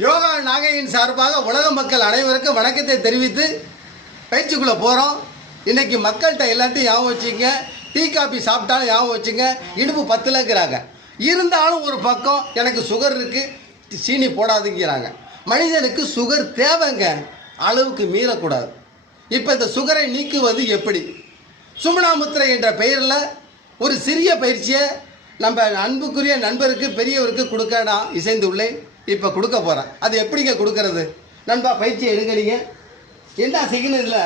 யோகா நாகையின் சார்பாக உலக மக்கள் அனைவருக்கும் வணக்கத்தை தெரிவித்து பயிற்சிக்குள்ளே போகிறோம். இன்றைக்கி மக்கள்கிட்ட எல்லாத்தையும் ஞாபகம் வச்சுங்க. டீ காபி சாப்பிட்டாலும் ஞாபகம் வச்சுங்க. இடுப்பு பத்தலைங்கிறாங்க. இருந்தாலும் ஒரு பக்கம் எனக்கு சுகர் இருக்குது, சீனி போடாதுங்கிறாங்க. மனிதனுக்கு சுகர் தேவைங்க, அளவுக்கு மீறக்கூடாது. இப்போ இந்த சுகரை நீக்குவது எப்படி? சுமணாமுத்திரை என்ற பெயரில் ஒரு சிறிய பயிற்சியை நம்ம அன்புக்குரிய நண்பருக்கு பெரியவருக்கு கொடுக்க நான் இசைந்து உள்ளேன். இப்போ கொடுக்க போகிறேன். அது எப்படிங்க கொடுக்கறது? நண்பா, பயிற்சி எடுங்க. நீங்கள் என்ன செய்யணும்? இல்லை,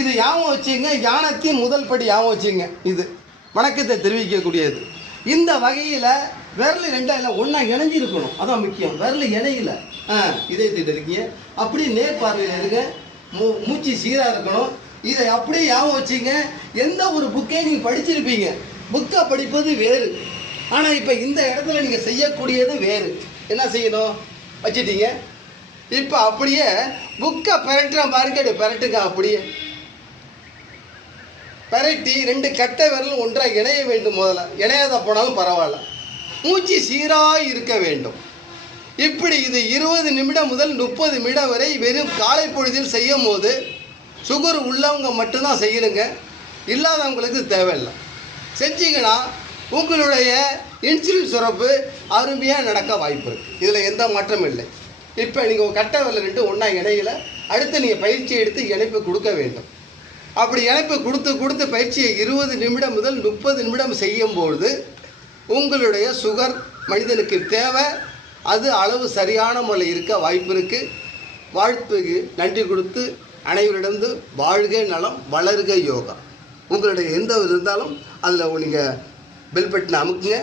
இது ஞாபகம் வச்சுங்க. ஞானத்தின் முதல் படி ஞாபகம் வச்சுங்க. இது வணக்கத்தை தெரிவிக்கக்கூடியது. இந்த வகையில் விரல் ரெண்டாக இல்லை, ஒன்றா இணைஞ்சிருக்கணும். அதான் முக்கியம். விரல் இணையில இதே திட்டு இருக்கீங்க. அப்படி நேர் பார்வையில் இருங்க. மூச்சு சீராக இருக்கணும். இதை அப்படியே ஞாபகம் வச்சுங்க. எந்த ஒரு புக்கையும் நீங்கள் படிச்சிருப்பீங்க. புக்கை படிப்பது வேறு, ஆனால் இப்போ இந்த இடத்துல நீங்கள் செய்யக்கூடியது வேறு. என்ன செய்யணும்? வச்சுட்டீங்க. இப்போ அப்படியே புக்கை பெரட்டுற மாதிரி பெரட்டுங்க. அப்படியே பெரட்டி ரெண்டு கட்டை விரலும் ஒன்றாக இணைய வேண்டும். முதல்ல இணையாத போனாலும் பரவாயில்ல. மூச்சு சீராக இருக்க வேண்டும். இப்படி இது 20 நிமிடம் முதல் 30 நிமிடம் வரை வெறும் காலை பொழுதில் செய்யும் போது சுகர் உள்ளவங்க மட்டும்தான் செய்யணுங்க. இல்லாதவங்களுக்கு தேவையில்லை. செஞ்சீங்கன்னா உங்களுடைய இன்சுலின் சுரப்பு அருமையாக நடக்க வாய்ப்பு இருக்குது. இதில் எந்த மாற்றமும் இல்லை. இப்போ நீங்கள் கட்டை விரல் ரெண்டு ஒன்றா இணையில. அடுத்து நீங்கள் பயிற்சி எடுத்து இணைப்பு கொடுக்க வேண்டும். அப்படி இணைப்பு கொடுத்து பயிற்சியை 20 நிமிடம் முதல் 30 நிமிடம் செய்யும்பொழுது உங்களுடைய சுகர் மனிதனுக்கு தேவை. அது அளவு சரியான முறையில் இருக்க வாய்ப்பு இருக்குது. வாழ்த்துக்கு நன்றி கொடுத்து அனைவரிடந்து வாழ்க நலம், வளர்க யோகா. உங்களுடைய எந்த இருந்தாலும் அதில் நீங்கள் பெல் பட்டனை அமுக்குங்க.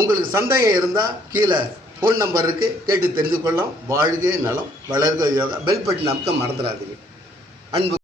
உங்களுக்கு சந்தேகம் இருந்தால் கீழே ஃபோன் நம்பர் இருக்குது, கேட்டு தெரிந்து கொள்ளலாம். வாழ்க நலம், வளர்க யோகா. பெல் பட்டனை அமுக்க மறந்துடாதீங்க. அன்பு